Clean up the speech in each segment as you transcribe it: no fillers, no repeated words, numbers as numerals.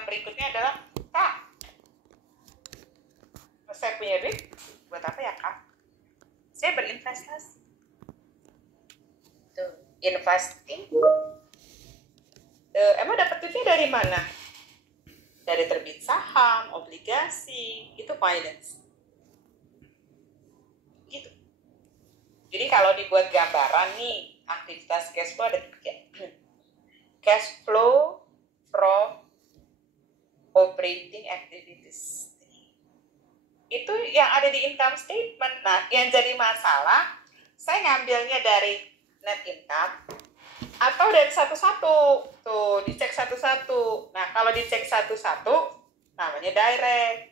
yang berikutnya adalah, Kak, saya punya duit, buat apa ya Kak? Saya berinvestasi. Tuh, investing. Emang dapat duitnya dari mana? Dari terbit saham, obligasi, itu finance. Gitu. Jadi kalau dibuat gambaran nih, aktivitas cash flow ada 3. Cash flow from operating activities. Itu yang ada di income statement. Nah, yang jadi masalah, saya ngambilnya dari net income atau dari satu-satu. Tuh, dicek satu-satu. Nah, kalau dicek satu-satu, namanya direct.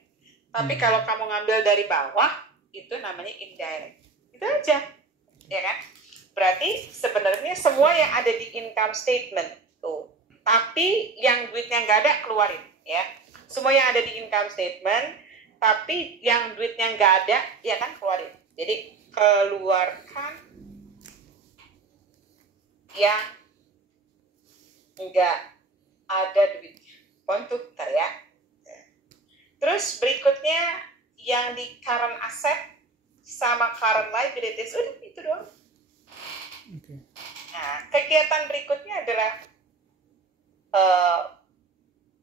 Tapi kalau kamu ngambil dari bawah, itu namanya indirect. Itu aja. Ya kan? Berarti sebenarnya semua yang ada di income statement. Tuh. Tapi yang duitnya nggak ada, keluarin. Ya. Semua yang ada di income statement, tapi yang duitnya nggak ada, ya kan, keluarin. Jadi keluarkan yang nggak ada duitnya. Untuk ya. Terus berikutnya yang di current asset sama current liabilities, udah itu doang. Okay. Nah, kegiatan berikutnya adalah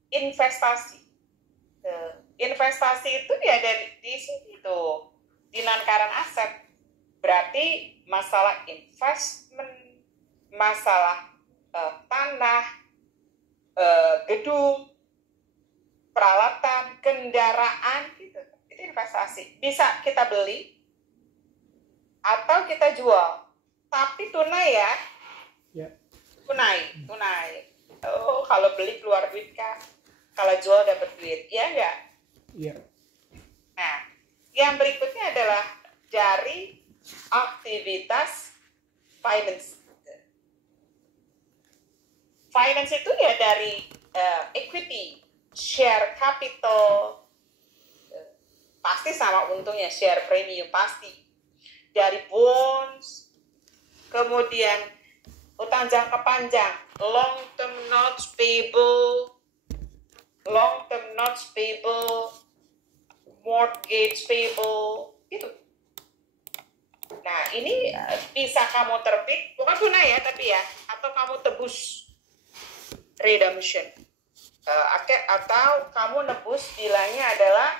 investasi. Investasi itu ya dari di sini tuh, di non current asset. Berarti masalah investment, masalah tanah, gedung, peralatan, kendaraan, gitu. Itu investasi. Bisa kita beli atau kita jual. Tapi tunai ya. Yeah. Tunai. Oh, kalau beli keluar duit kan. Kalau jual dapat duit. Ya enggak? Iya. Yeah. Nah, yang berikutnya adalah dari aktivitas finance. Finance itu ya dari equity, share capital, pasti sama untungnya, share premium pasti. Dari bonds, kemudian utang jangka panjang, long term notes payable, mortgage payable, gitu. Nah, ini bisa kamu terbit, bukan tunai ya, tapi ya, atau kamu tebus redemption, atau kamu nebus bilangnya adalah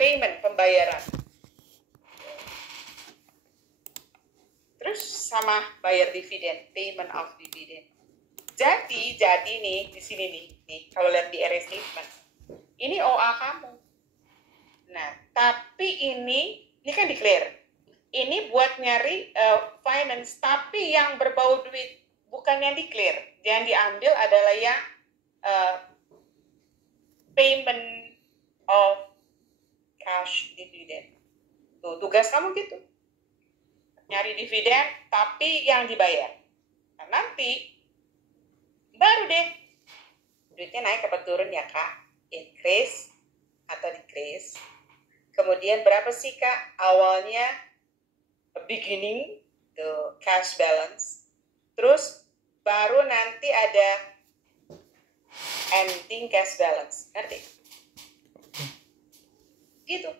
payment, pembayaran. Terus sama bayar dividen, payment of dividend. Jadi nih di sini nih kalau lihat di area statement, ini OA kamu. Nah, tapi ini kan declare. Ini buat nyari finance, tapi yang berbau duit, bukan yang declare. Yang diambil adalah yang payment of cash dividend. Tuh, tugas kamu gitu. Nyari dividen, tapi yang dibayar. Nah, nanti baru deh duitnya naik atau turun ya Kak, increase atau decrease. Kemudian berapa sih Kak awalnya beginning to cash balance, terus baru nanti ada ending cash balance, ngerti? Gitu.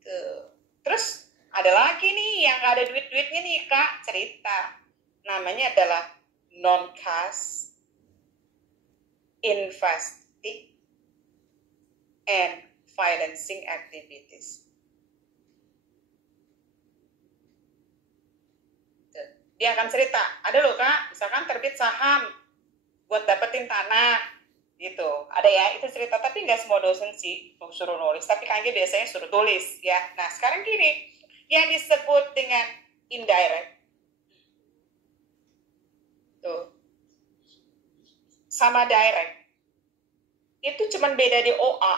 Tuh. Terus ada lagi nih yang gak ada duit-duitnya nih Kak, cerita. Namanya adalah non-cash investing and financing activities. Dia akan cerita, ada loh Kak, misalkan terbit saham buat dapetin tanah, gitu. Ada ya, itu cerita, tapi nggak semua dosen sih suruh nulis, tapi kan biasanya suruh tulis ya. Nah, sekarang gini, yang disebut dengan indirect, tuh, sama direct, itu cuman beda di OA.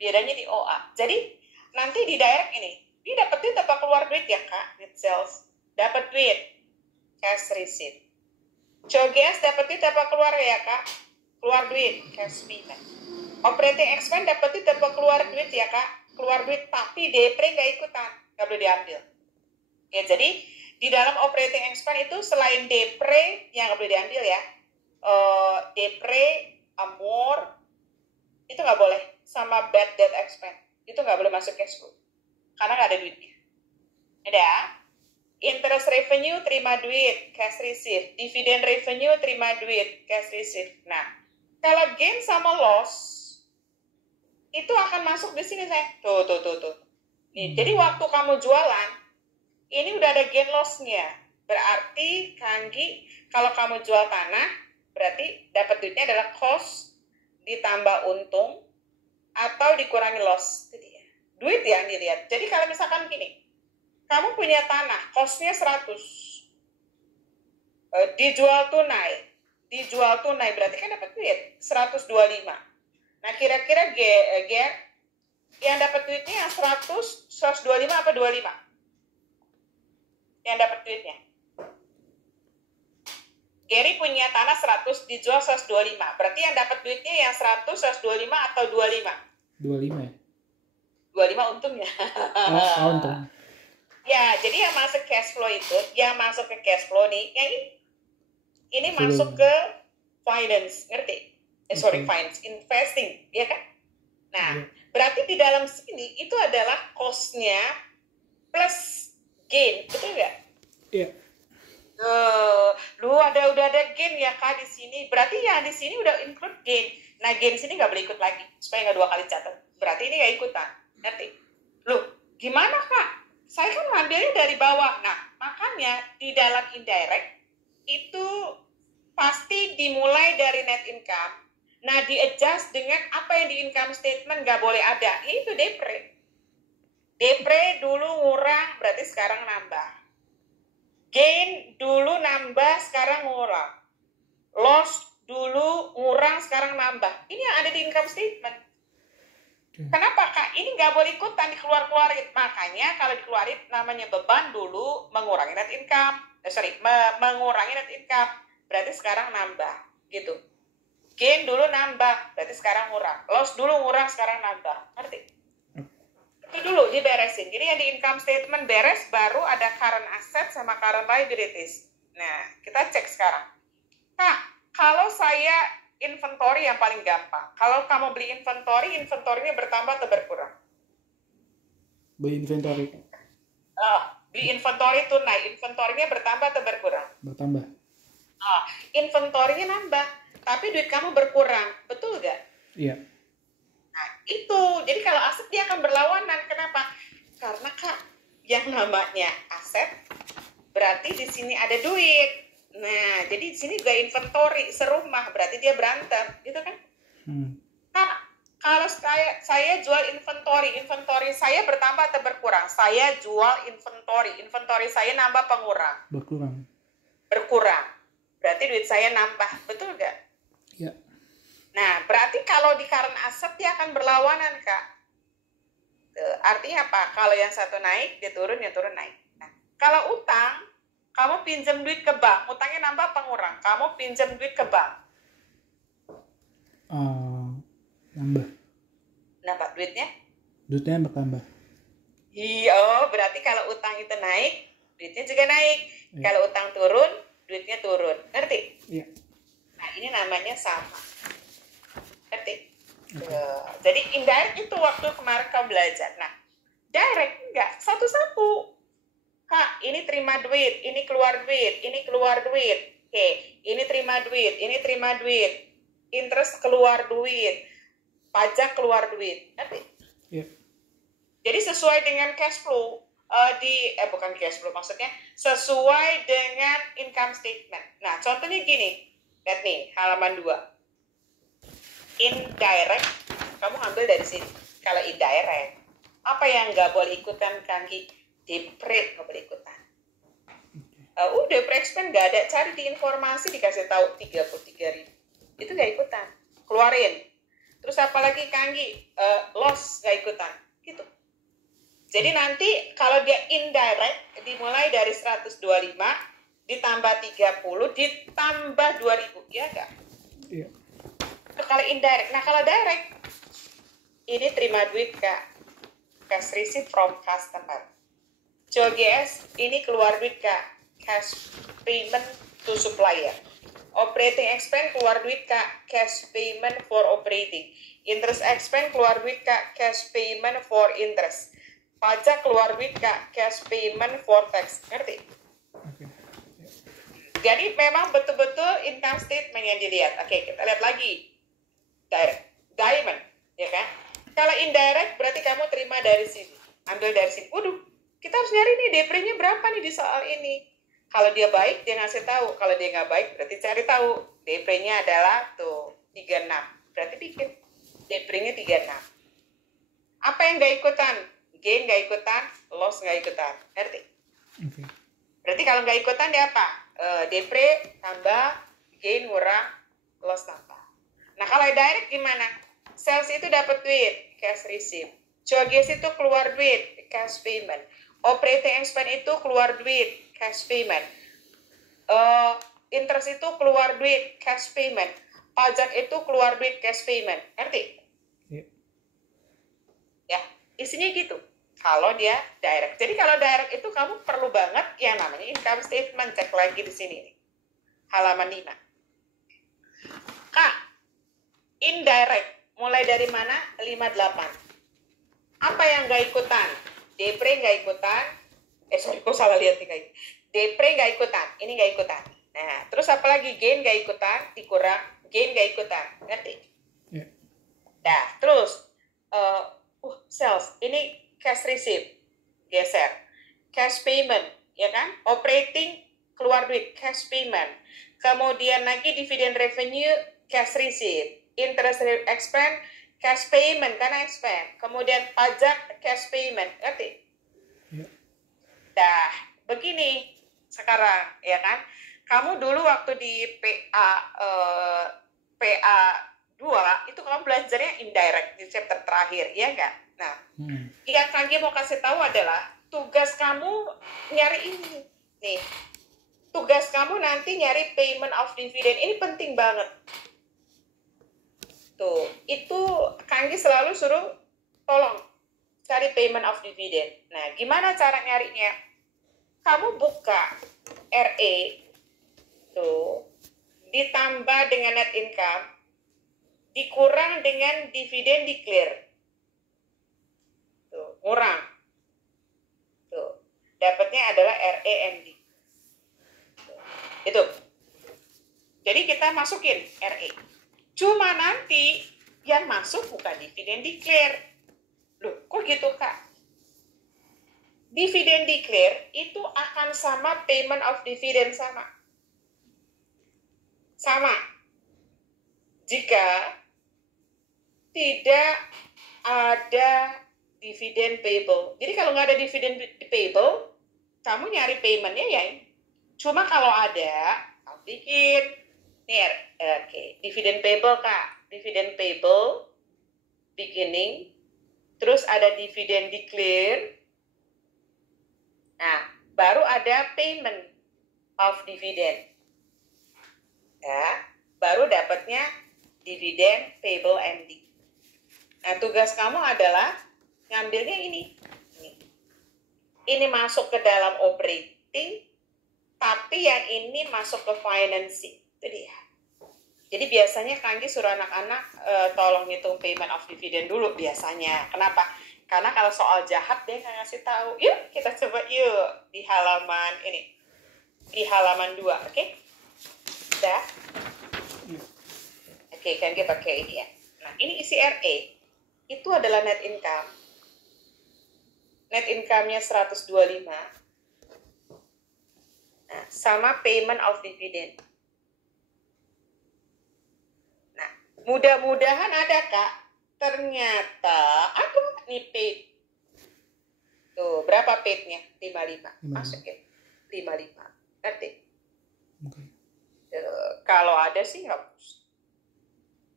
Bedanya di OA. Jadi, nanti di direct ini, dia dapat duit apa keluar duit ya Kak? Net sales. Dapat duit. Cash receipt. COGS dapat duit apa keluar ya Kak? Keluar duit. Cash payment. Operating expense dapat duit apa keluar duit ya Kak? Keluar duit, tapi depre nggak ikutan. Nggak boleh diambil. Ya, jadi di dalam operating expense itu selain depre yang nggak boleh diambil ya, depre, amor, itu nggak boleh. Sama bad debt expense, itu nggak boleh masuk cash flow. Karena nggak ada duitnya. Ada? Interest revenue, terima duit, cash receive. Dividend revenue, terima duit, cash receive. Nah, kalau gain sama loss, itu akan masuk di sini, saya. Tuh. Nih, jadi waktu kamu jualan, ini udah ada gain loss-nya. Berarti, Kanggi, kalau kamu jual tanah, berarti dapat duitnya adalah cost ditambah untung atau dikurangi loss. Itu dia. Duit yang dilihat. Jadi kalau misalkan gini, kamu punya tanah, cost-nya 100. Dijual tunai berarti kan dapat duit 125. Nah, kira-kira yang dapat duitnya yang 125 apa 25? Yang dapat duitnya. Gary punya tanah 100, dijual 125. Berarti yang dapat duitnya yang 100, 125 atau 25? 25 ya? 25 untungnya. Untung. Ya, jadi yang masuk cash flow itu, yang masuk ke cash flow nih, yang ini masuk ke finance, ngerti? Finance, investing, ya kan? Nah, berarti di dalam sini itu adalah cost-nya plus gain, betul nggak? Iya. Udah ada gain ya Kak di sini. Berarti ya di sini udah include gain. Nah, gain sini nggak boleh ikut lagi supaya nggak 2 kali catat. Berarti ini nggak ikutan, ngerti? Gimana Kak? Saya kan ngambilnya dari bawah. Nah, makanya di dalam indirect itu pasti dimulai dari net income. Nah, di-adjust dengan apa yang di income statement nggak boleh ada. Itu depre. Depre dulu ngurang, berarti sekarang nambah. Gain dulu nambah, sekarang ngurang. Loss dulu ngurang, sekarang nambah. Ini yang ada di income statement. Kenapa Kak? Ini nggak boleh ikutan dikeluar-keluarin. Makanya kalau dikeluarin namanya beban dulu mengurangi net income. Mengurangi net income. Berarti sekarang nambah. Gitu. Gain dulu nambah, berarti sekarang ngurang. Loss dulu ngurang, sekarang nambah. Ngerti? Itu dulu diberesin. Jadi yang di income statement beres, baru ada current asset sama current liabilities. Nah, kita cek sekarang. Kak, kalau saya inventory yang paling gampang. Kalau kamu beli inventory-nya bertambah atau berkurang? Beli inventory. Beli inventory tunai, inventory-nya bertambah atau berkurang? Bertambah. Inventory-nya nambah, tapi duit kamu berkurang, betul gak? Iya. Nah, itu. Jadi kalau aset dia akan berlawanan. Kenapa? Karena Kak, yang namanya aset berarti di sini ada duit. Nah, jadi di sini juga inventory serumah, berarti dia berantem, gitu kan? Kak, kalau saya jual inventory saya bertambah atau berkurang? Saya jual inventory saya nambah pengurang? Berkurang. Berarti duit saya nambah, betul gak? Iya. Nah, berarti kalau di current asset dia akan berlawanan, Kak. Artinya apa? Kalau yang satu naik, dia turun, yang turun naik. Nah, kalau utang, kamu pinjam duit ke bank, utangnya nambah apa ngurang? Kamu pinjam duit ke bank. Nambah. Nambah duitnya? Duitnya bertambah. Iya, berarti kalau utang itu naik, duitnya juga naik. Iya. Kalau utang turun, duitnya turun. Ngerti? Iya. Nah, ini namanya sama. Ngerti? Jadi indirect itu waktu kemarin kau belajar. Nah, direct enggak, satu-satu. Kak, ini terima duit, ini keluar duit, ini keluar duit. Oke, ini terima duit, ini terima duit. Interest keluar duit, pajak keluar duit. Ngerti? Iya. Jadi sesuai dengan cash flow bukan cash flow, maksudnya sesuai dengan income statement. Nah, contohnya gini. Lihat nih, halaman 2. Indirect, kamu ambil dari sini. Kalau indirect, apa yang nggak boleh ikutan, Kanggi? Depre nggak boleh ikutan. Depre expense nggak ada. Cari di informasi, dikasih tahu 33.000. Itu nggak ikutan. Keluarin. Terus apa lagi, Kanggi? Loss nggak ikutan. Gitu. Jadi nanti kalau dia indirect, dimulai dari 125, ditambah 30, ditambah 2.000. Iya nggak? Iya. Kalau indirect. Nah, kalau direct, ini terima duit, Kak. Cash receipt from customer. JOGS, ini keluar duit, Kak. Cash payment to supplier. Operating expense keluar duit Kak, cash payment for operating. Interest expense keluar duit Kak, cash payment for interest. Pajak keluar duit Kak, cash payment for tax. Ngerti? Oke. Jadi memang betul-betul income statement yang dilihat. Oke, kita lihat lagi. Direct. Diamond, ya kan? Kalau indirect berarti kamu terima dari sini. Ambil dari sini. Waduh, kita harus nyari nih DP-nya berapa nih di soal ini. Kalau dia baik, dia ngasih tahu. Kalau dia nggak baik, berarti cari tahu. DP-nya adalah tuh 36. Berarti bikin DP-nya 36. Apa yang nggak ikutan? Gain nggak ikutan, loss nggak ikutan. Ngerti? Oke. Berarti kalau nggak ikutan dia apa? Depre tambah, gain ngurang, loss tambah. Nah kalau direct gimana? Sales itu dapat duit, cash receipt. Charges itu keluar duit, cash payment. Operating expense itu keluar duit, cash payment. Interest itu keluar duit, cash payment. Pajak itu keluar duit, cash payment. Ngerti? Iya. Ya, isinya gitu. Kalau dia direct. Jadi kalau direct itu kamu perlu banget yang namanya income statement. Cek lagi di sini nih. Halaman 5. Kak, indirect. Mulai dari mana? 58. Apa yang nggak ikutan? Depre nggak ikutan. Kok salah lihat nih kayak. Depre nggak ikutan. Ini nggak ikutan. Nah, terus apa lagi? Gain nggak ikutan. Dikurang. Gain nggak ikutan. Ngerti? Iya. Nah, terus. Sales. Ini cash receipt. Geser. Cash payment. Ya kan? Operating. Keluar duit. Cash payment. Kemudian lagi dividen revenue. Cash receipt. Interest expense, cash payment karena expense. Kemudian pajak, cash payment. Ngerti? Iya. Dah, begini sekarang, ya kan? Kamu dulu waktu di PA 2 itu kamu belajarnya indirect di chapter terakhir, ya enggak? Nah, yang Kanggi mau kasih tahu adalah tugas kamu nyari ini. Nih, tugas kamu nanti nyari payment of dividend. Ini penting banget. Tuh, itu Kanggi selalu suruh tolong cari payment of dividend. Nah, gimana cara nyarinya? Kamu buka RE, tuh, ditambah dengan net income, dikurang dengan dividen declare. Tuh, kurang. Tuh, dapatnya adalah REMD. Tuh, itu. Jadi kita masukin RE. Cuma nanti yang masuk bukan dividen declare. Loh, kok gitu Kak? Dividen declare itu akan sama payment of dividend sama. Sama. Jika tidak ada dividen payable. Jadi kalau nggak ada dividen payable, kamu nyari paymentnya ya. Cuma kalau ada, kamu bikin. Nih, oke. Dividen payable Kak. Dividen payable, beginning, terus ada dividen declare. Nah, baru ada payment of dividend. Ya, baru dapatnya dividen payable MD. Nah, tugas kamu adalah ngambilnya ini. Ini masuk ke dalam operating, tapi yang ini masuk ke financing. Itu dia. Jadi biasanya Kanggi suruh anak-anak tolong ngitung payment of dividend dulu biasanya. Kenapa? Karena kalau soal jahat dia nggak ngasih tahu. Yuk kita coba yuk di halaman ini. Di halaman 2, oke? Udah? Oke, Kanggi pakai ini ya. Nah, ini isi RE. Itu adalah net income. Net income-nya 125. Nah, sama payment of dividend. Nah, mudah-mudahan ada Kak. Ternyata apa nih paid? Tuh, berapa paid-nya? 55. Masukin. 55. Ngerti? Okay. Kalau ada sih nggak harus.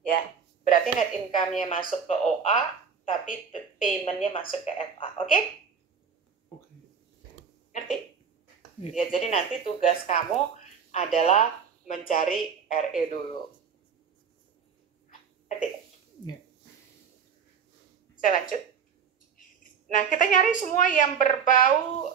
Ya, berarti net income-nya masuk ke OA, tapi payment-nya masuk ke FA. Oke? Oke. Ngerti? Yeah. Ya, jadi nanti tugas kamu adalah mencari RE dulu. Ngerti? Yeah. Saya lanjut. Nah, kita nyari semua yang berbau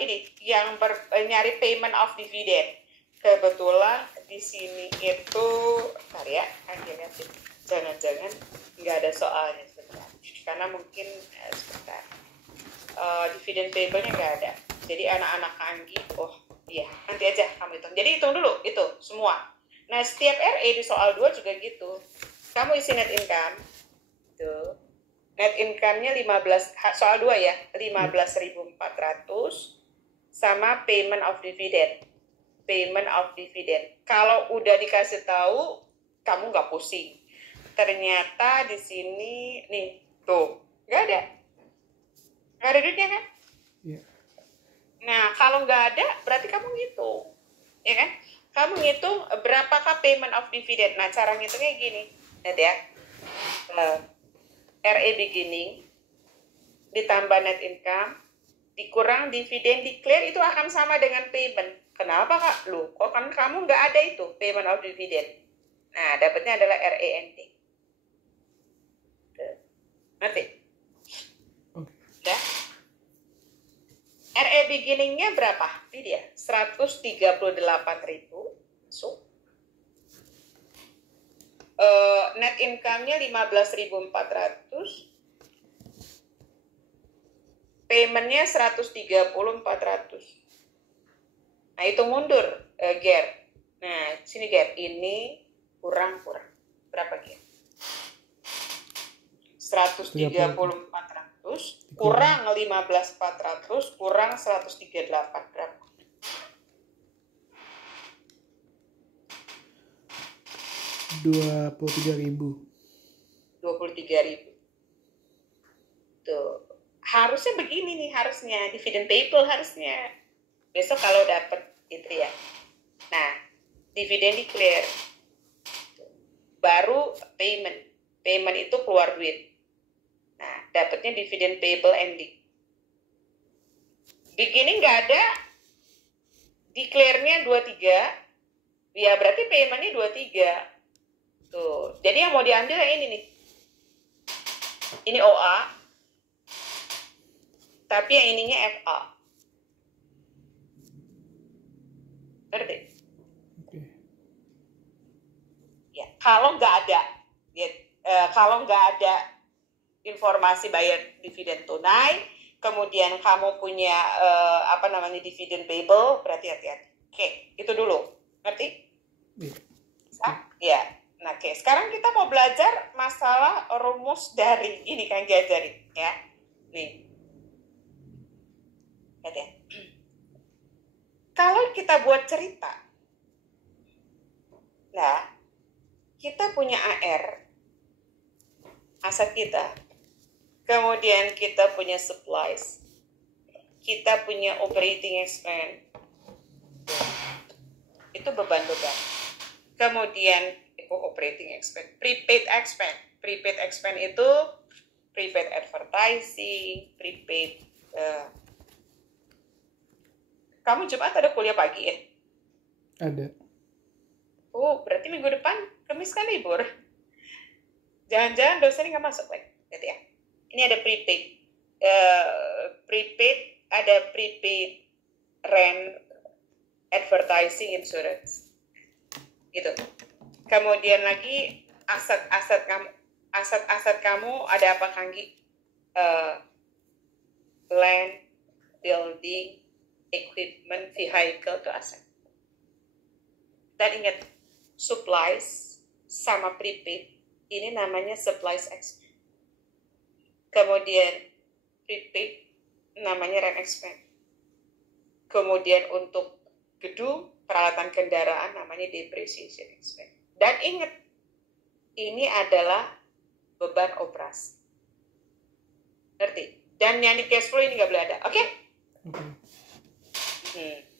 ini yang nyari payment of dividend. kebetulan di sini itu, bentar ya, lihatin. Jangan-jangan nggak ada soalnya sebentar. Karena mungkin sebentar. Dividen table-nya nggak ada. Jadi anak-anak Anggi, oh iya, nanti aja kamu hitung. Jadi hitung dulu, itu semua. Nah, setiap RE di soal 2 juga gitu. Kamu isi net income. Tuh. Net income-nya 15, soal 2 ya, 15.400 sama payment of dividend. Payment of dividend. Kalau udah dikasih tahu, kamu nggak pusing. Ternyata di sini, nih, tuh, nggak ada. Nggak ada duitnya kan? Iya. Nah, kalau nggak ada, berarti kamu ngitung. Ya kan? Kamu ngitung berapakah payment of dividend. Nah, cara ngitungnya gini. Lihat ya. RE beginning ditambah net income dikurang dividen declare itu akan sama dengan payment. Kenapa Kak? Loh, kok kan kamu nggak ada itu payment of dividend. Nah, dapatnya adalah RE ending. Ngerti? Oke. Udah? RE beginningnya berapa? Ini dia, 138.000. So, net income-nya 15.400. Payment-nya 130.400. Nah, itu mundur, Ger. Nah, sini Ger, ini kurang. Berapa Ger? 130.400 kurang 15.400 kurang 138 berapa? 23.000. 23.000. Tuh. Harusnya begini nih, harusnya dividen payable harusnya. Besok kalau dapat itu ya. Nah, dividen declare. Baru payment. Payment itu keluar duit. Nah, dapatnya dividen payable ending. Beginning nggak ada. Declare-nya 23. Ya, berarti payment-nya 23. Tuh. Jadi yang mau diambil yang ini nih. Ini OA. Tapi yang ininya FA. Ngerti? Oke. Ya, kalau nggak ada, ya, kalau nggak ada informasi bayar dividen tunai, kemudian kamu punya dividen payable, berarti hati-hati. Oke, itu dulu. Ngerti? Iya. Ya. Nah, oke. Sekarang kita mau belajar masalah rumus dari ini kan diajarin, ya. Nih. Lihat ya. Kalau kita buat cerita, nah, kita punya AR, aset kita. Kemudian kita punya supplies. Kita punya operating expense. Itu beban-beban. Kemudian operating expense, prepaid expense. Prepaid expense itu prepaid advertising, prepaid. Kamu Jumat ada kuliah pagi ya? Ada. Oh, berarti minggu depan Kamis kan libur. Jangan-jangan dosennya nggak masuk lagi, gitu ya? Ini ada prepaid, ada prepaid rent, advertising, insurance, gitu. Kemudian lagi aset-aset kamu ada apa Kanggi? Land, building, equipment, vehicle itu aset. Dan ingat, supplies sama prepaid ini namanya supplies expense. Kemudian prepaid namanya rent expense. Kemudian untuk gedung, peralatan kendaraan namanya depreciation expense. Dan ingat, ini adalah beban operasi. Ngerti? Dan yang di cash flow ini nggak boleh ada. Oke?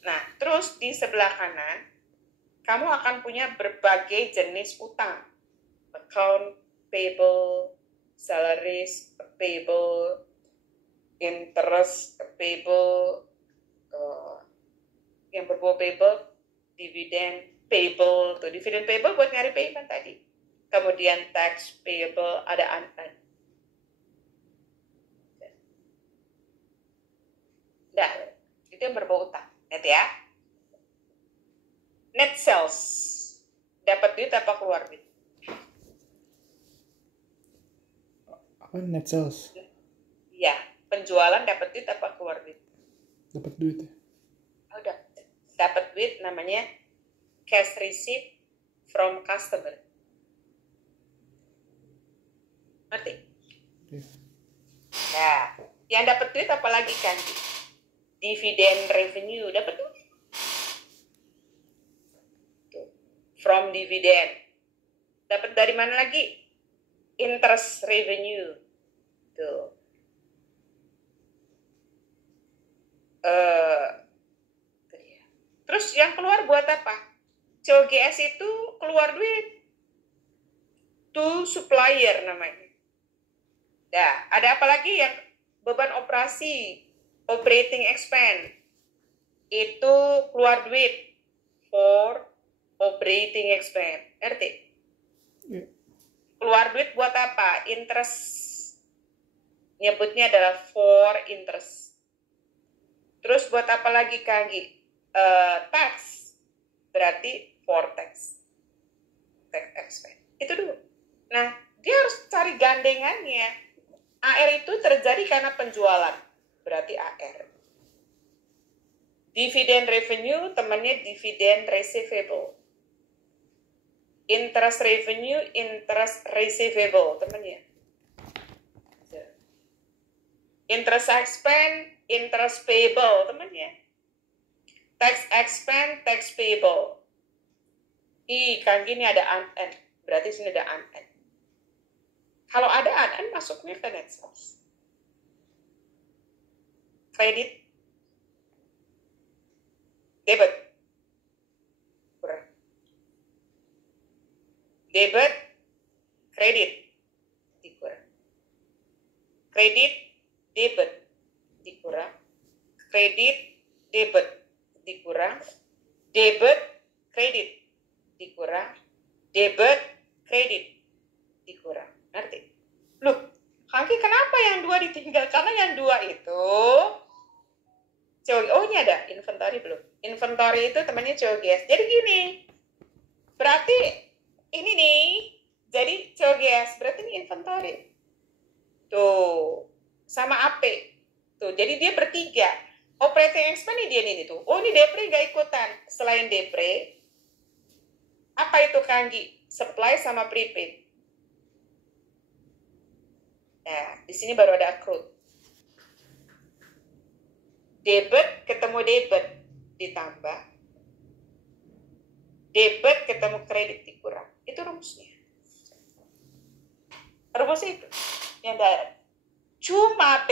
Nah, terus di sebelah kanan, kamu akan punya berbagai jenis utang. Account payable, salaries payable, interest payable, yang berbau payable, dividend payable. Tuh, dividend payable buat nyari payment tadi. Kemudian tax payable, ada unpaid. Nah, itu yang berbau utang. Lihat ya. Net sales. Dapat duit apa keluar duit? Apa net sales? Ya, penjualan dapat duit apa keluar duit? Dapat duit ya? Oh, dapat duit namanya cash receipt from customer. Ngerti? Oke. Nah, yang dapat duit apa lagi kan? Dividend revenue, dapat duit. From dividend. Dapat dari mana lagi? Interest revenue. Tuh. Terus yang keluar buat apa? COGS itu keluar duit to supplier namanya. Nah, ada apa lagi yang beban operasi, operating expense, itu keluar duit for operating expense. Ngerti? Yeah. Keluar duit buat apa? Interest. Nyebutnya adalah for interest. Terus buat apa lagi Kanggi? Tax. Berarti for tax. Tax expense. Itu dulu. Nah, dia harus cari gandengannya. AR itu terjadi karena penjualan. Berarti AR. Dividend revenue temannya dividend receivable. Interest revenue, interest receivable temannya. Interest expense, interest payable temannya. Tax expense, tax payable. Kan gini ada unearned. Berarti sini ada unearned. Kalau ada unearned masuknya ke net sales. Kredit, debit, kurang. Debit, kredit, dikurang. Kredit, debit, dikurang. Kredit, debit, dikurang. Debit, kredit, dikurang. Debit, kredit, dikurang. Ngerti? Loh, Kangki kenapa yang 2 ditinggal? Karena yang 2 itu ini ada inventory belum? Inventory itu temannya COGS. Jadi gini, berarti ini nih, jadi COGS, berarti ini inventory. Tuh, sama AP. Tuh, jadi dia bertiga. Operating expense dia ini tuh. Oh, ini depre gak ikutan. Selain depre, apa itu Kanggi? Supply sama prepaid. Nah, di sini baru ada accrued. Debit ketemu debit ditambah. Debit ketemu kredit dikurang. Itu rumusnya. Rumusnya itu. Yang direct. Cuma